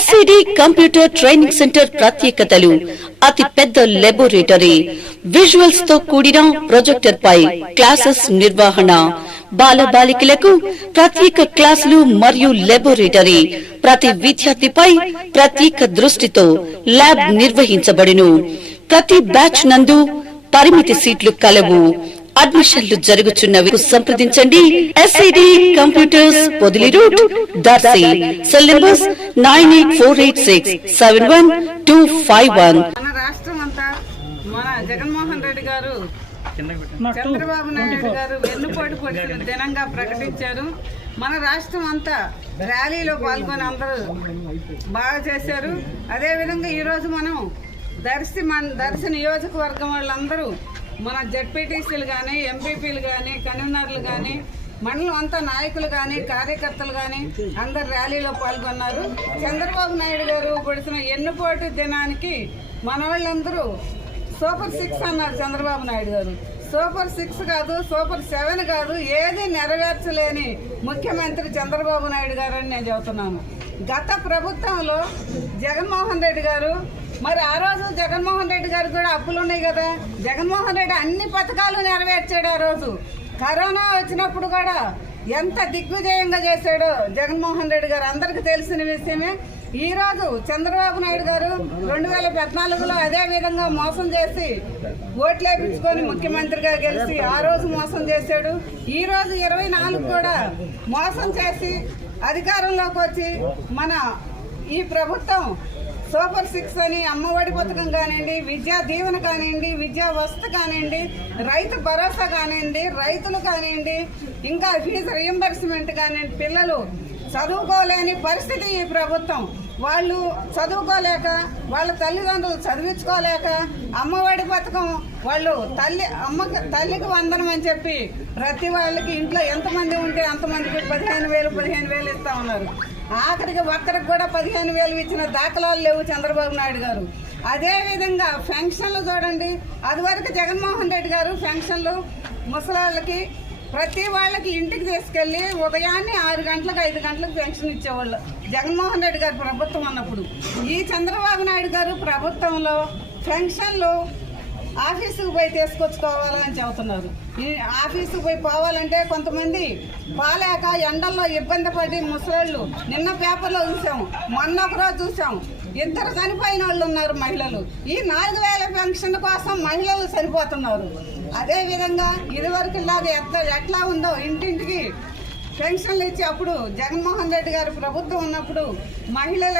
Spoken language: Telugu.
SCD కంప్యూటర్ ట్రైనింగ్ సెంటర్ ప్రత్యేకతలు అతి పెద్ద లాబొరేటరీ విజువల్స్ తో కూడిన ప్రొజెక్టర్ పై క్లాసెస్ నిర్వహణ బాలబాలికలకు ప్రత్యేక క్లాసులు మరియు లాబొరేటరీ ప్రతి విద్యార్థిపై ప్రత్యేక దృష్టితో ల్యాబ్ నిర్వహించబడును ప్రతి బ్యాచ్ నందు పరిమితి సీట్లు కలవు అడ్మిషన్లు జరుగుచున్నవి సంప్రదించండి SCD computers Podili route Darsi cell numbers 9848671251 మన రాష్ట్రం అంతా మన జగన్మోహన్ రెడ్డి గారు చంద్రబాబు నాయుడు గారు వెన్నుపోటు పొడిచిన దినంగా ప్రకటించారు. మన రాష్ట్రం అంతా ర్యాలీలో పాల్గొని అందరూ బాగా చేశారు. అదేవిధంగా ఈరోజు మనం దర్శి నియోజకవర్గం వాళ్ళందరూ మన జడ్పీటీసీలు కానీ ఎంపీపీలు కానీ కన్వీనర్లు కానీ మండలం అంతా నాయకులు కానీ కార్యకర్తలు కానీ అందరు ర్యాలీలో పాల్గొన్నారు. చంద్రబాబు నాయుడు గారు పొడిచిన ఎన్నుపోటు దినానికి మన వాళ్ళందరూ సూపర్ 6 అన్నారు. చంద్రబాబు నాయుడు గారు సూపర్ 6 కాదు, సూపర్ 7 కాదు, ఏది నెరవేర్చలేని ముఖ్యమంత్రి చంద్రబాబు నాయుడు గారు అని నేను చెబుతున్నాను. గత ప్రభుత్వంలో జగన్మోహన్ రెడ్డి గారు మరి ఆ రోజు జగన్మోహన్ రెడ్డి గారు కూడా అప్పులు ఉన్నాయి కదా, జగన్మోహన్ రెడ్డి అన్ని పథకాలు నెరవేర్చాడు. ఆ రోజు కరోనా వచ్చినప్పుడు కూడా ఎంత దిగ్విజయంగా చేశాడో జగన్మోహన్ రెడ్డి గారు అందరికీ తెలిసిన విషయమే. ఈ రోజు చంద్రబాబు నాయుడు గారు 2014లో అదే విధంగా మోసం చేసి ఓట్లేపించుకొని ముఖ్యమంత్రిగా గెలిచి ఆ రోజు మోసం చేశాడు. ఈ రోజు 24 కూడా మోసం చేసి అధికారంలోకి వచ్చి మన ఈ ప్రభుత్వం సూపర్ 6 అని అమ్మఒడి పథకం కానివ్వండి, విద్యా దీవెన కానివ్వండి, విద్యా వసతి కానివ్వండి, రైతు భరోసా కానివ్వండి, రైతులు కానివ్వండి, ఇంకా ఫీజు రీయింబర్స్మెంట్ కానివ్వండి, పిల్లలు చదువుకోలేని పరిస్థితి ఈ ప్రభుత్వం. వాళ్ళు చదువుకోలేక వాళ్ళ తల్లిదండ్రులు చదివించుకోలేక అమ్మఒడి పథకం వాళ్ళు తల్లికి వందనం అని చెప్పి ప్రతి వాళ్ళకి ఇంట్లో ఎంతమంది ఉంటే అంతమందికి 15,000 ఇస్తా ఉన్నారు. ఆఖరికి ఒక్కరికి కూడా 15,000 ఇచ్చిన దాఖలాలు లేవు చంద్రబాబు నాయుడు గారు. అదేవిధంగా పెన్షన్లు చూడండి, అదివరకు జగన్మోహన్ రెడ్డి గారు పెన్షన్లు ముసలాళ్ళకి ప్రతి వాళ్ళకి ఇంటికి తీసుకెళ్ళి ఉదయాన్నే 6 గంటలకు 5 గంటలకు పెన్షన్ ఇచ్చేవాళ్ళు జగన్మోహన్ రెడ్డి గారు ప్రభుత్వం అన్నప్పుడు. ఈ చంద్రబాబు నాయుడు గారు ప్రభుత్వంలో పెన్షన్లు ఆఫీసుకు పోయి తీసుకొచ్చుకోవాలని చెబుతున్నారు. ఈ ఆఫీసుకు పోవాలంటే కొంతమంది పోలేక ఎండల్లో ఇబ్బంది పడి ముసలాళ్ళు నిన్న పేపర్లో చూసాము, మొన్న ఒకరోజు చూసాము, 2 చనిపోయిన వాళ్ళు ఉన్నారు మహిళలు. ఈ 4,000 పెన్షన్ కోసం మహిళలు చనిపోతున్నారు. అదేవిధంగా ఇదివరకు ఇలాగా ఎట్లా ఉందో ఇంటింటికి పెన్షన్లు ఇచ్చి అప్పుడు జగన్మోహన్ రెడ్డి గారు ప్రభుత్వం ఉన్నప్పుడు మహిళలు